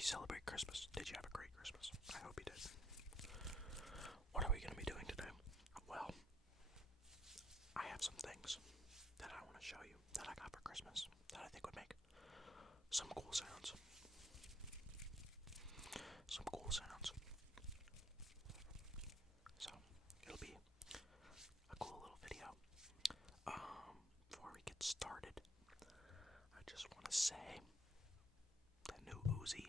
you celebrate Christmas, did you have a great Christmas? I hope you did. What are we going to be doing today? Well, I have some things that I want to show you that I got for Christmas that I think would make some cool sounds. Some cool sounds. So, it'll be a cool little video. Before we get started, I just want to say that new Uzi,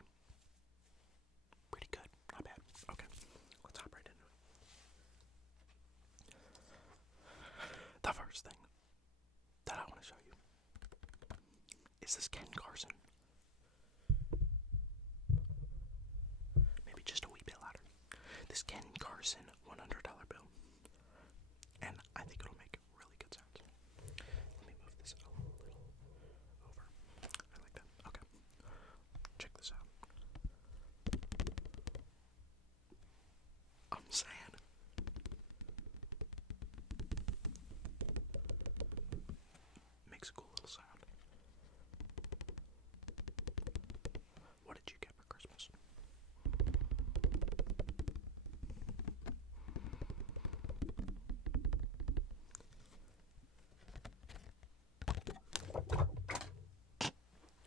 pretty good, not bad. Okay, let's hop right into it. The first thing that I want to show you is this Ken Carson. Maybe just a wee bit louder. This Ken Carson $100 bill. And I think it'll make really good sounds. Let me move this a little over. I like that. Okay. Check this out. I'm saying. Makes a cool little sound. What did you get for Christmas?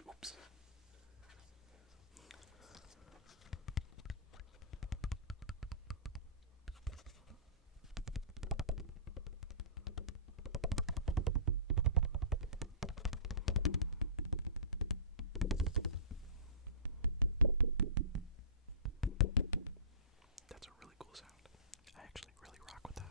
Oops. That's a really cool sound. I actually really rock with that.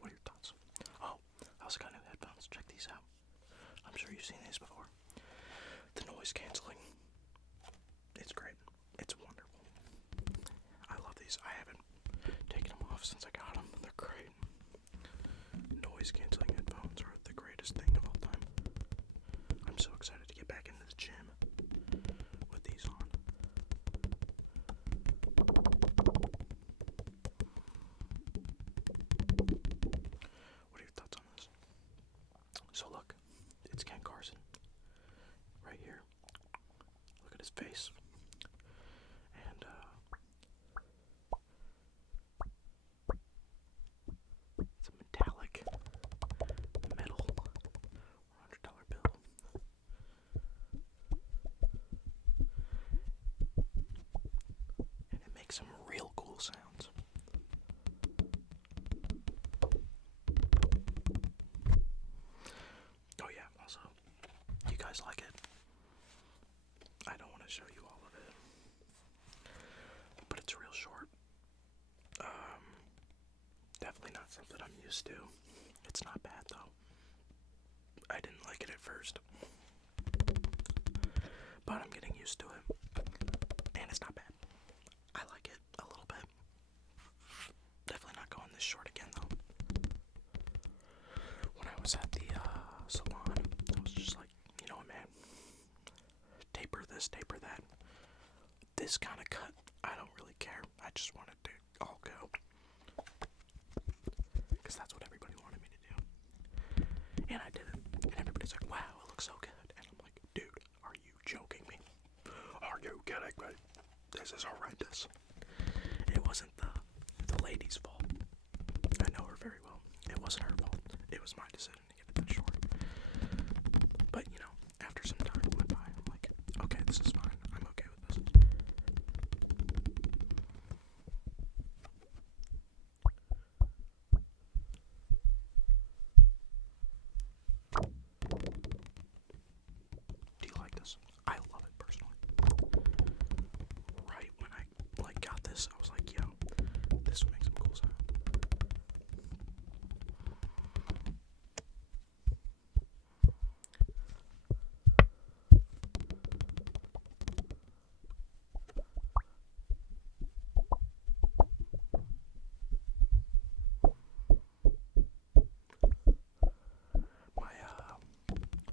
What are your thoughts? Oh, I also got new headphones. Check these out. I'm sure you've seen these before. The noise canceling. It's great. It's wonderful. I love these. I haven't taken them off since I got them. They're great. Noise canceling headphones are the greatest thing of all time. I'm so excited to get back into the gym with these on. What are your thoughts on this? So look, it's Ken Carson right here. Look at his face. And it's a metallic metal $100 bill. And it makes some real cool sounds. Oh yeah, also, you guys like it? I don't want to show you all of it, but it's real short. Definitely not something I'm used to. It's not bad though. I didn't like it at first, but I'm getting used to it, and it's not bad. I like it a little bit. Definitely not going this short again though. When I was at the salon, I was just like, you know what, man? Taper this, taper that. This kind of cut, I don't really care. I just want it to all go. Because that's what everybody wanted me to do. And I did it. And everybody's like, wow, it looks so good. And I'm like, dude, are you joking me? Are you kidding me? This is horrendous. It wasn't the lady's fault. I know her very well. It wasn't her fault. It was my decision to get it that short. But, you know, after some time went by, I'm like, okay, this is fine. I'm okay with this. Do you like this? I love it personally. Right when I got this, I was like, yo, this would make some cool sound.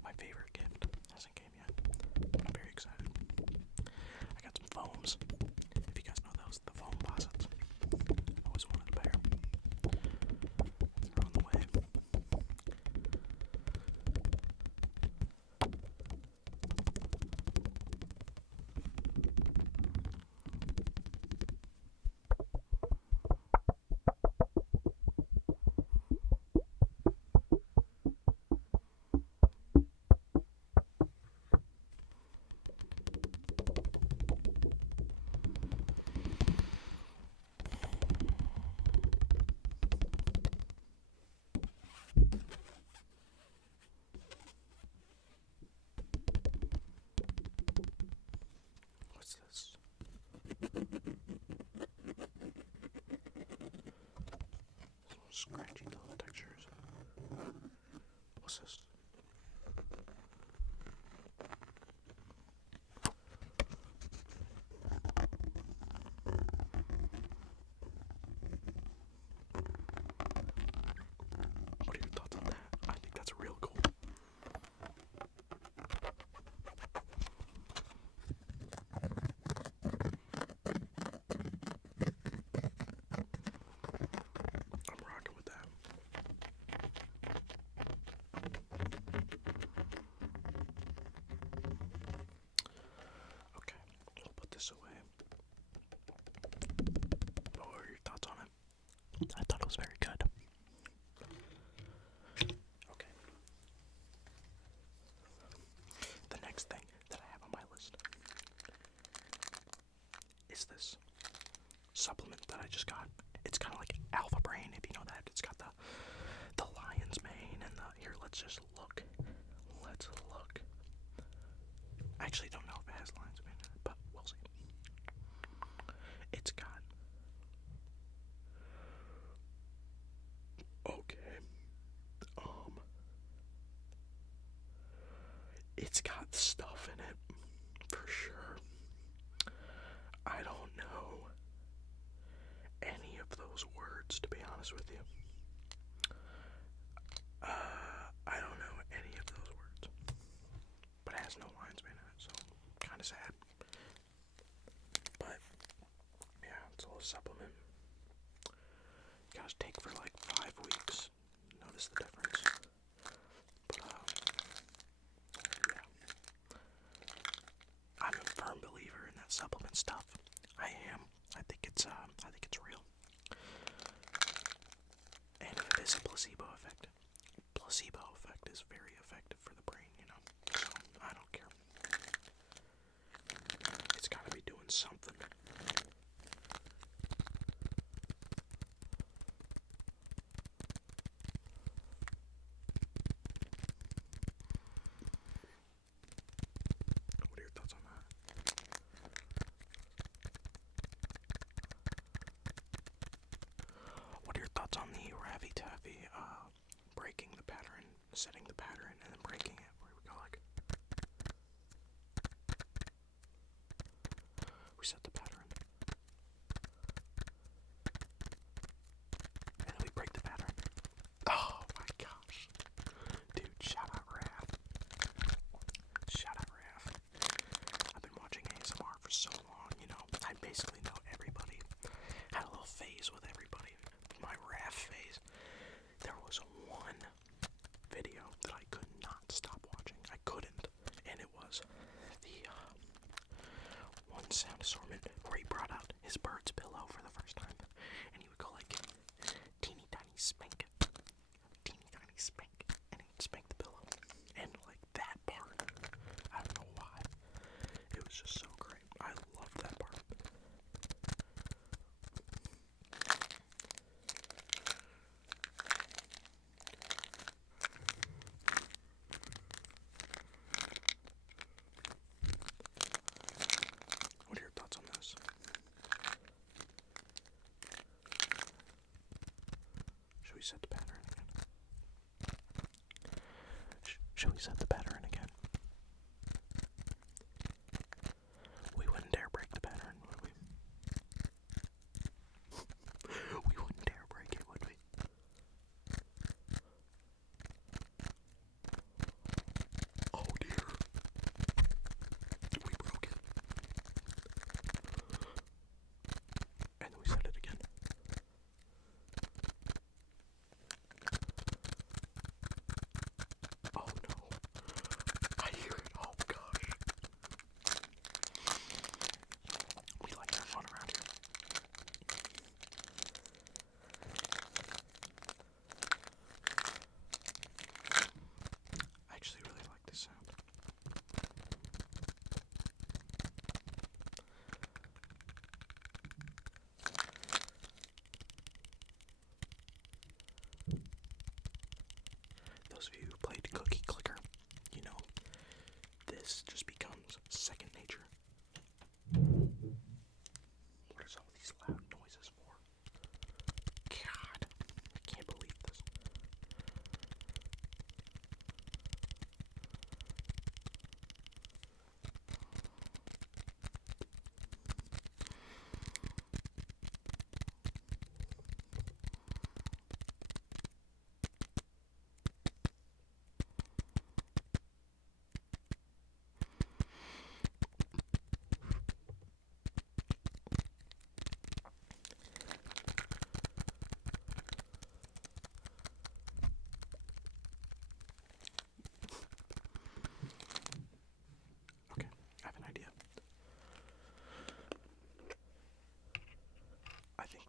My favorite gift hasn't came yet. I'm very excited. I got some foams. If you guys know those, the foam boxes. scratchy those textures. What's this? What are your thoughts on that? I think that's real cool. I'm rocking with that. Okay, we'll put this away. What are your thoughts on it? I thought it was very good. Okay. The next thing that I have on my list is this supplement that I just got. It's kind of like Alpha Brain, if you know that. It's got the lion's mane and the... Here, let's just look. Let's look. I actually don't know if it has lion's mane in it, but we'll see. It's got... Okay. It's got stuff in it, for sure. I don't know any of those words, to be honest with you. I don't know any of those words. But it has no lion's mane in it, so kind of sad. But, yeah, it's a little supplement. You guys take for like 5 weeks. Notice the difference. But, yeah. I'm a firm believer in that supplement stuff. I am. I think it's real. And if it is a placebo effect is very effective for the brain, you know. So I don't care. It's gotta be doing something. What are your thoughts on that? What are your thoughts on the Ravi Taffy breaking the pattern, setting the pattern, and then breaking it? Where we go like... We set the pattern. And then we break the pattern. Oh my gosh. Dude, shout out Raph. Shout out Raph. I've been watching ASMR for so long, you know. I basically know everybody. Had a little phase with everybody. My Raph phase. There was one video that I could not stop watching. I couldn't. And it was the one sound assortment where he brought out his bird's pillow for the first time. And he would go like, teeny tiny spank. Teeny tiny spank. And he would spank the pillow. And like that part, I don't know why. It was just so great. I loved that part. What are your thoughts on this? Should we set the pattern again? Should we set the pattern again? We wouldn't dare break the pattern, would we? We wouldn't dare break it, would we? Oh dear. We broke it. And then we set it again. Oh no. I hear it. Oh gosh. We like to have fun around here. I actually really like this sound. Those of you who played Cookie Clicker, you know, this just becomes second nature. What are some of these loud noises for? God, I can't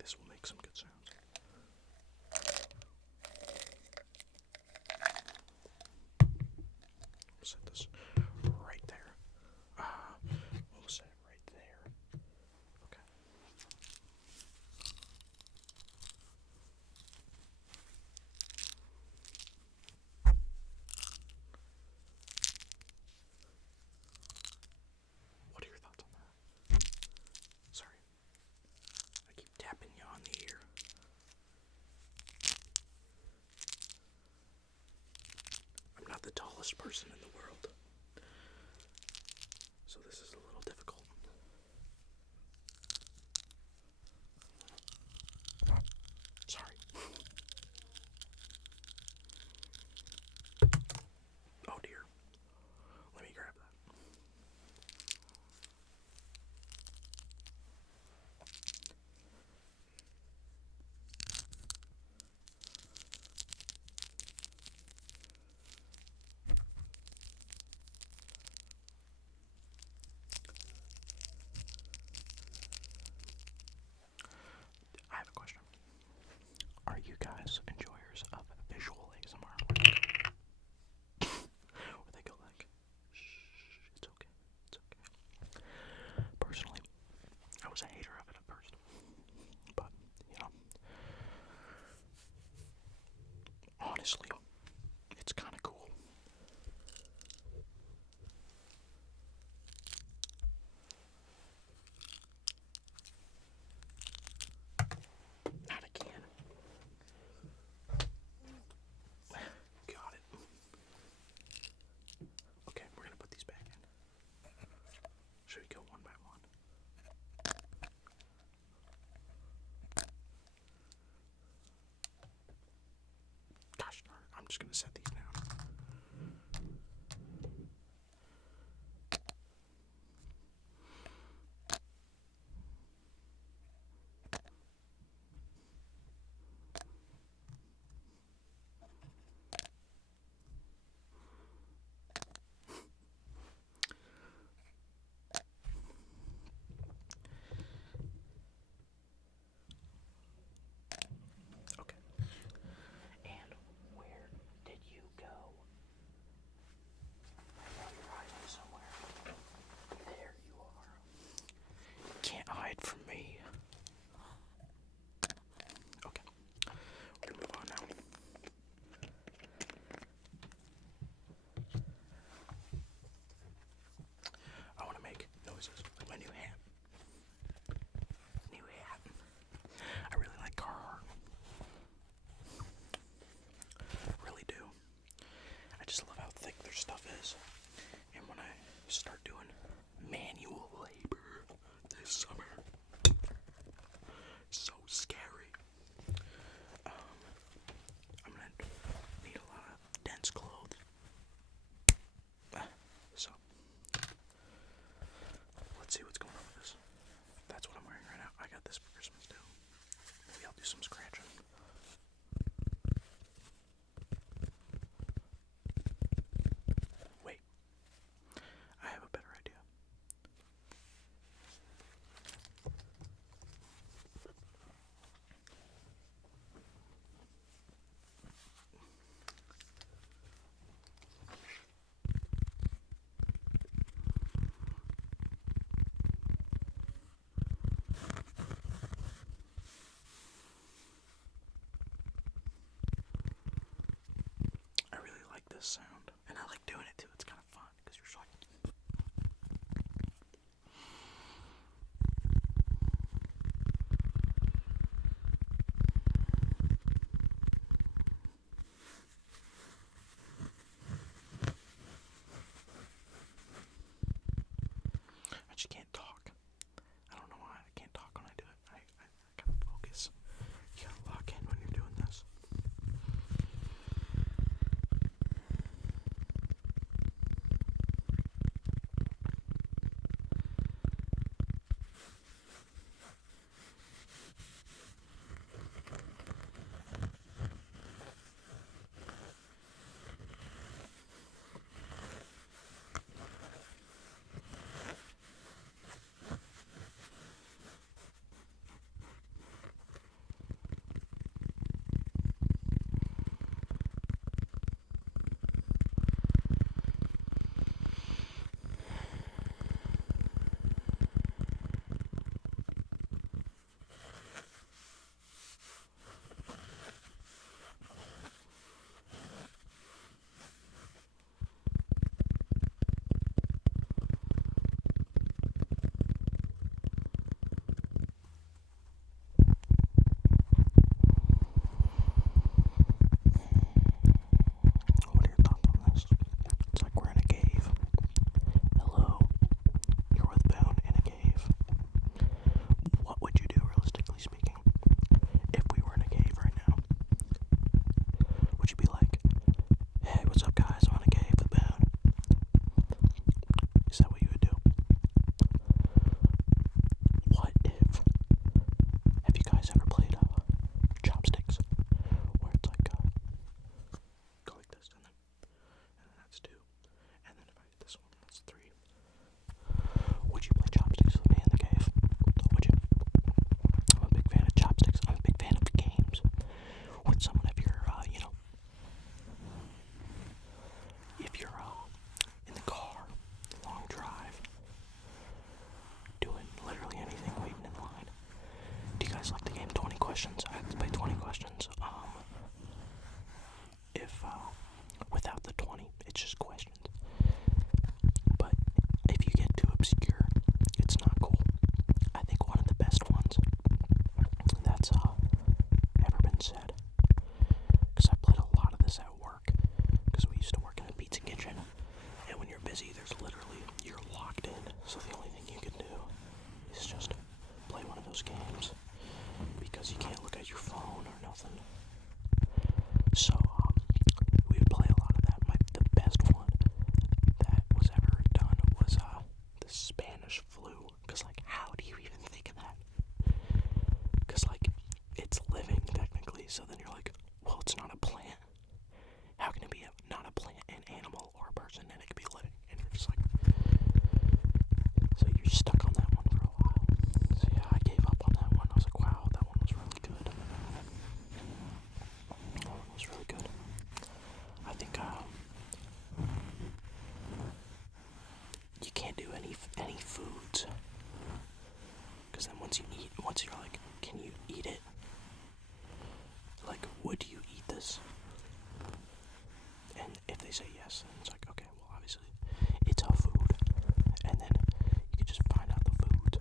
This will make some good sounds. We'll set this right there. We'll set it right there. Okay. What are your thoughts on that? Sorry. I keep tapping you on the ear. I'm not the tallest person in the world, so this is a little difficult. Sorry. Oh dear. Let me grab that. I have a question. Are you guys enjoyers of visual ASMR? Where they go like, shh, it's okay, it's okay. Personally, I was a hater of it at first. But, you know, honestly, it's kind of cool. Not again. Got it. Okay, we're gonna put these back in. Should we go one by one? Gosh darn it, I'm just gonna set these down. Okay. And where did you So then you're like, well, it's not a plant. How can it be not a plant, an animal, or a person, and it can be living? And you're just like, so you're stuck on that one for a while. So yeah, I gave up on that one. I was like, wow, that one was really good. That one was really good. I think you can't do any foods, because then once you're like, can you eat it? Like, would you eat this? And if they say yes, then it's like, okay, well, obviously, it's a food. And then you can just find out the food.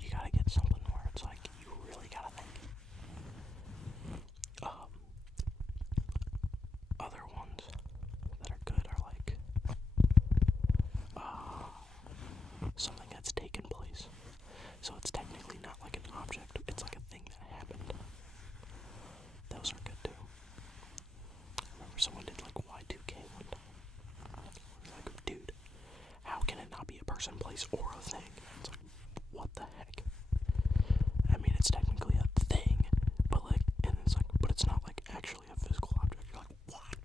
You gotta get something where it's like, you really gotta think. Other ones that are good are like, something that's taken place. So it's technically not like an object, it's like a thing that happened. Those are good too. I remember someone did like Y2K one time. Like, dude, how can it not be a person, place, or a thing? It's like, what the heck? I mean, it's technically a thing, but like, and it's like, but it's not like actually a physical object. You're like, what?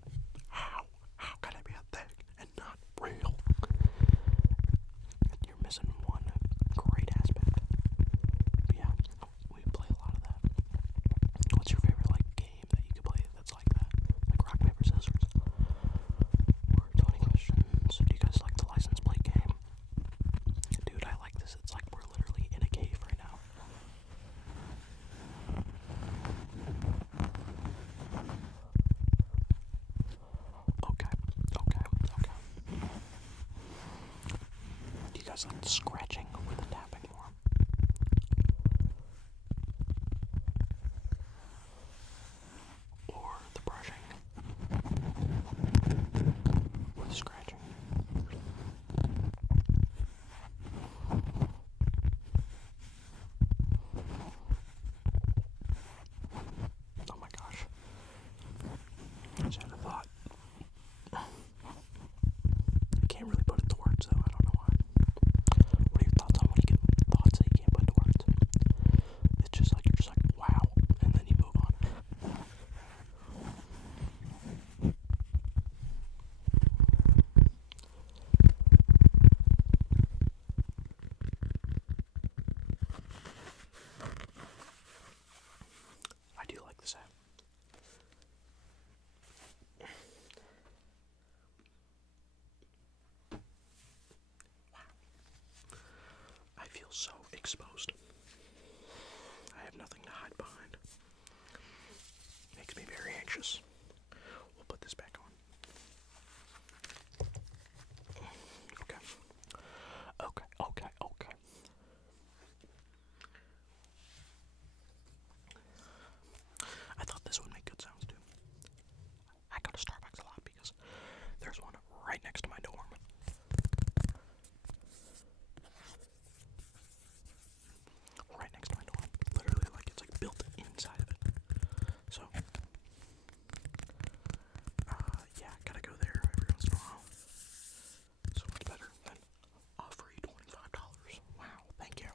How? How can it be a thing and not real? You're missing one great aspect. But yeah, we play a lot of that. What's your favorite like game that you could play that's like that? Like rock, paper, scissors? Or 20 questions? Do you guys like the license plate game? Dude, I like this. It's like we're literally in a cave right now. Okay. Do you guys like the scratching or the tapping more? Or the brushing? Or the scratching? Oh my gosh. I just had a thought. I can't really put it to words though, I don't know why. What are your thoughts on when you get thoughts that you can't put to words? It's just like, you're just like, wow, and then you move on. I do like this app. I feel so exposed. I have nothing to hide behind. Makes me very anxious. We'll put this back on. Okay. I thought this would make good sounds too. I go to Starbucks a lot because there's one right next to my dorm. Right next to my dorm. Literally, like, it's like built inside of it. So, yeah, gotta go there every once in a while. So much better than a free $25. Wow, thank you.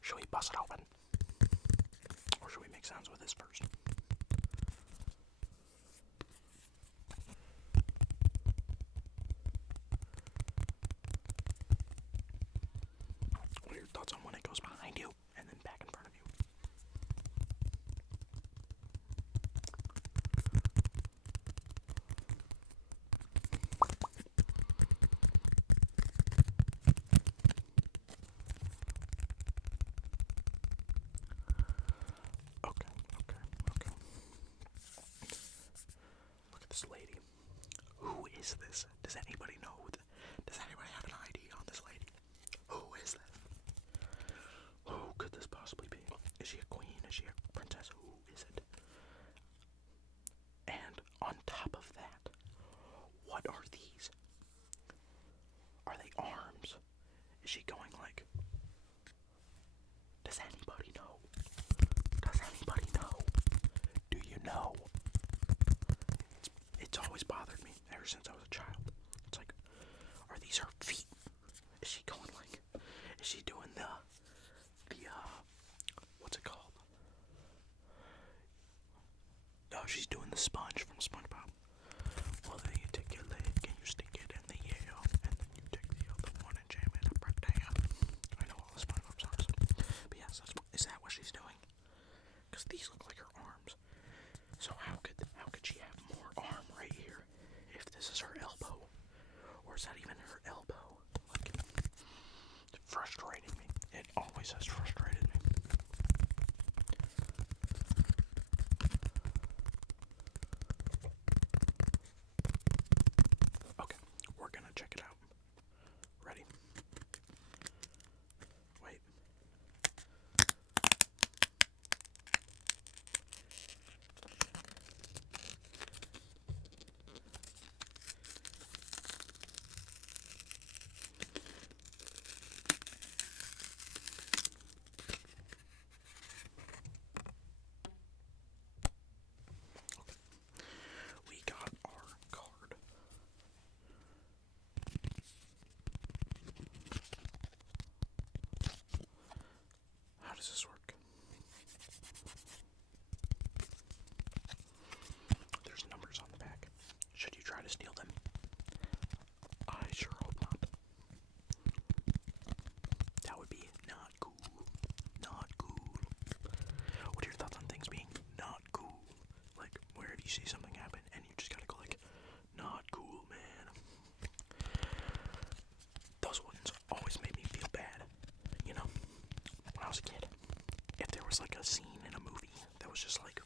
Should we bust it open? Or should we make sounds with this first? What are your thoughts on when it goes behind you and then back in front of you? Okay. Look at this lady. Who is this? Does anybody know? Does anybody have an ID on this lady? Who is this? Who could this possibly be? Is she a queen? Is she a princess? Who is it? And on top of that, what are these? Are they arms? Is she going like... Does anybody know? Does anybody know? Do you know? It's always bothered me ever since I was a child. It's like, are these is that even her elbow? Like, it frustrated me. It always has frustrated me. Okay, we're gonna check it out. Ready? Wait. We got our card. How does this work? There's numbers on the back. Should you try to steal them? I sure hope not. That would be not cool. Not cool. What are your thoughts on things being not cool? Like, where do you see something happen and you just gotta go like, not cool, man. Those ones always made me feel bad. You know, when I was a kid, if there was like a scene in a movie that was just like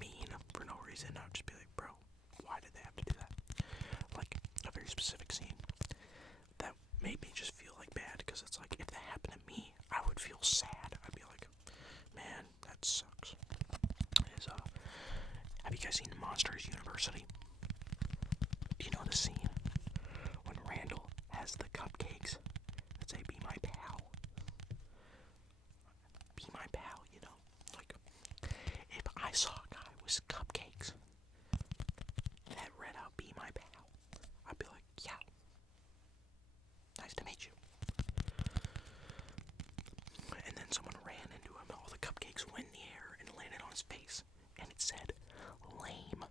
mean for no reason, I would just be like, bro, why did they have to do that? Like, a very specific scene that made me just feel like bad, because it's like, if that happened to me, I would feel sad. I'd be like, man, that sucks. Have you guys seen Monsters University? Do you know the scene when Randall has the cupcakes that say, be my pal? Be my pal, you know? Like, if I saw a guy with cupcakes that read out, be my pal, I'd be like, yeah, nice to meet you. And then someone ran into him, all the cupcakes went in the air and landed on his face, and it said, lame.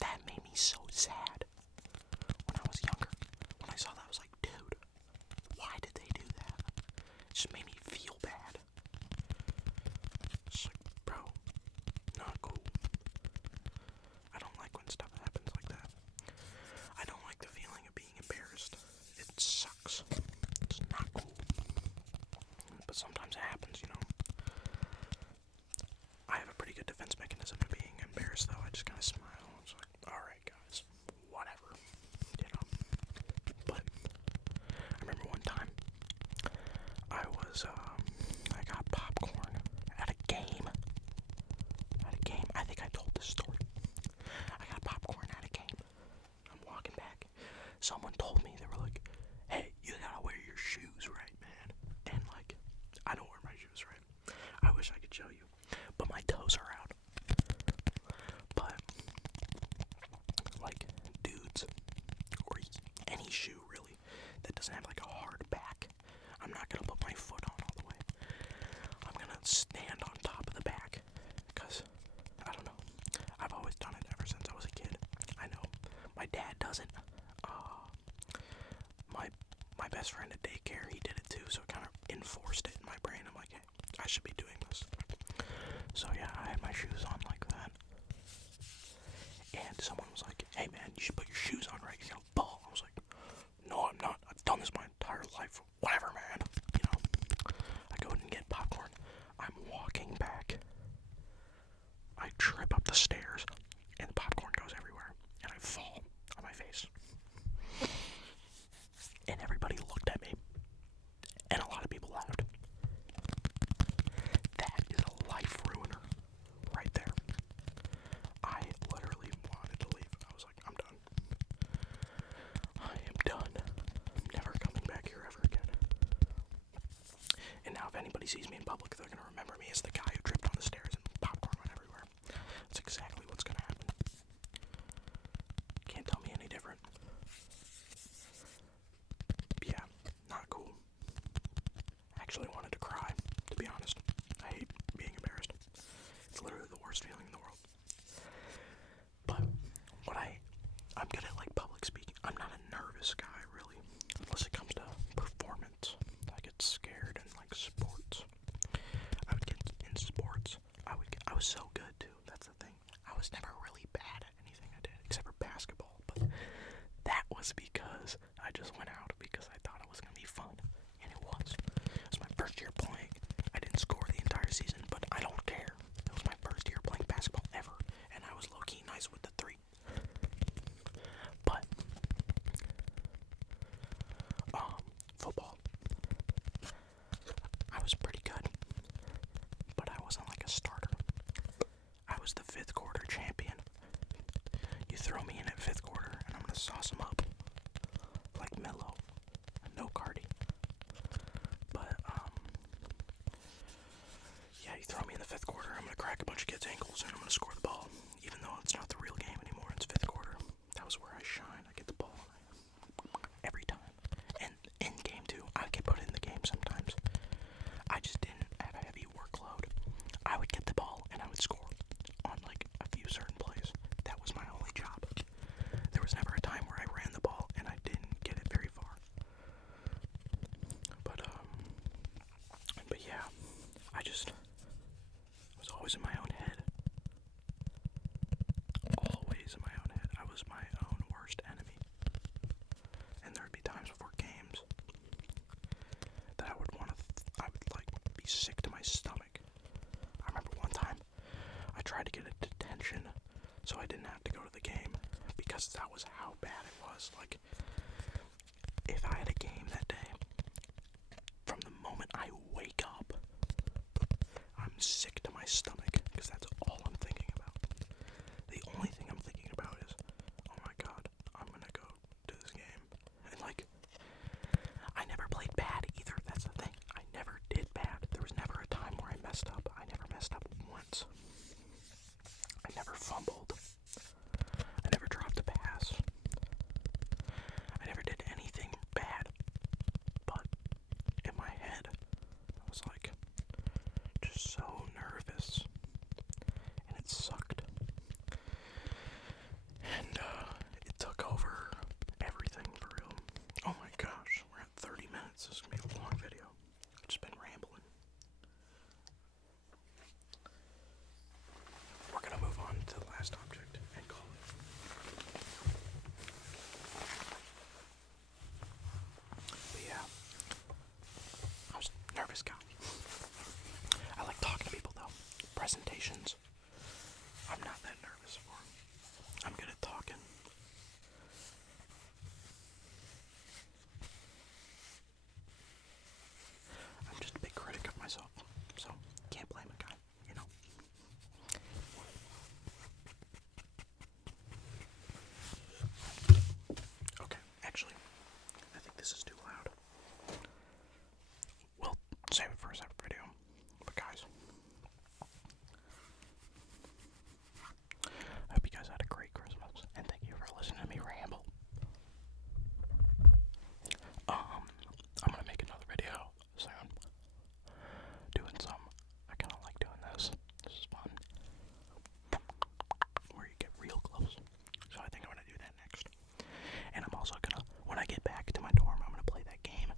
That made me so sad. When I was younger, when I saw that, I was like, dude, why did they do that? It just made me feel bad. It's like, bro, not cool. I don't like when stuff happens like that. I don't like the feeling of being embarrassed. It sucks. It's not cool. But sometimes it happens, you know. I have a pretty good defense mechanism of being embarrassed, though. I just kind of smile. It's like, alright, guys, whatever, you know. But I remember one time I got popcorn at a game. I think I told this story. I got popcorn at a game. I'm walking back. Someone told me, they were like, hey, you gotta wear your shoes right, man. And like, I don't wear my shoes right. I wish I could show you, but my toes are out. But like, dudes, or any shoe really, that doesn't have like a hard back, I'm not gonna put my foot on all the way. I'm gonna stand on top of the back, because, I don't know, I've always done it ever since I was a kid. I know, my dad doesn't. My best friend at daycare, he did it too, so it kind of enforced it in my brain. I'm like, hey, I should be doing this. So yeah, I had my shoes on like that. And someone was like, hey man, you should put your shoes on, right? You're gonna fall. I was like, no, I'm not. I've done this my entire life. Whatever, man. You know, I go and get popcorn. I'm walking back. I trip up the stairs, and the popcorn goes everywhere, and I fall on my face. And everybody looked at me, and a lot of people laughed. That is a life ruiner right there. I literally wanted to leave. I was like, I'm done. I am done. I'm never coming back here ever again. And now if anybody sees me in public, they're going to remember me as the guy who tripped on the stairs and popcorn went everywhere. That's exactly what's going to happen. Can't tell me any different. Yeah, not cool. I actually wanted to cry, to be honest. I hate being embarrassed. It's literally the worst feeling in the world. But I'm good at like public speaking. I'm not a nervous guy really, unless it comes to performance. I get scared in like sports. I would get in sports. I was so good too. That's the thing. I was never really bad at anything I did except for basketball. But that was because just went out because I thought it was going to be fun, and it was. It was my first year playing. I didn't score the entire season, but I don't care. It was my first year playing basketball ever, and I was low-key nice with the three. But, football, I was pretty good, but I wasn't like a starter. I was the 5th quarter champion. You throw me in at 5th quarter, and I'm going to sauce them up like Melo. No Cardi. But, yeah, you throw me in the 5th quarter, I'm going to crack a bunch of kids' ankles, and I'm going to score the ball. Even though it's not the real game anymore, it's 5th quarter. That was where I shine. I get the ball every time. And in game 2, I would get put in the game sometimes. I just didn't have a heavy workload. I would get the ball, and I would score on, like, a few certain plays. That was my only job. There was never a time where I ran the ball, and I didn't get it very far. But yeah, I was always in my own head. Always in my own head. I was my own worst enemy. And there would be times before games that I would be sick to my stomach. I remember one time I tried to get a detention so I didn't have to go to the game because that was how bad it was. Like, if I had a game that day, from the moment I wake up, I'm sick to my stomach because that's all I'm thinking about. The only thing I'm thinking about is, oh my god, I'm gonna go to this game. And like, I never played bad either. That's the thing. I never did bad. There was never a time where I messed up. I never messed up once. I never fumbled. I never dropped a pass. I never did anything bad. But in my head, I was like, just so nervous. And it sucked. And it took over everything for real. Oh my gosh, we're at 30 minutes. This is gonna be a long video. I've just been rambling. We're gonna move on to the last object and call it. But yeah, I was a nervous guy. I like talking to people though. Presentations, I'm not that nervous for. I'm good at talking. I'm just a big critic of myself, so can't blame a guy, you know. Okay, actually, I think this is too loud. We'll save it for a separate video. But guys, I hope you guys had a great Christmas, and thank you for listening to me ramble. I'm gonna make another video soon. I kinda like doing this. This is fun. Where you get real close. So I think I'm gonna do that next. And I'm also gonna, when I get back to my dorm, I'm gonna play that game.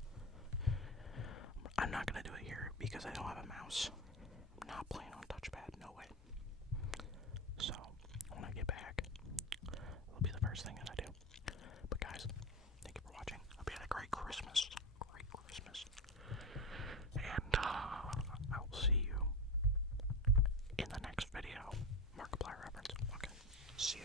I'm not gonna do it here because I don't have a mouse. I'm not playing on touchpad, no way. So, when I get back, it'll be the first thing that I do. But guys, thank you for watching. Hope you had a great Christmas. Great Christmas. And, I will see you in the next video. Markiplier reference. Okay. See you.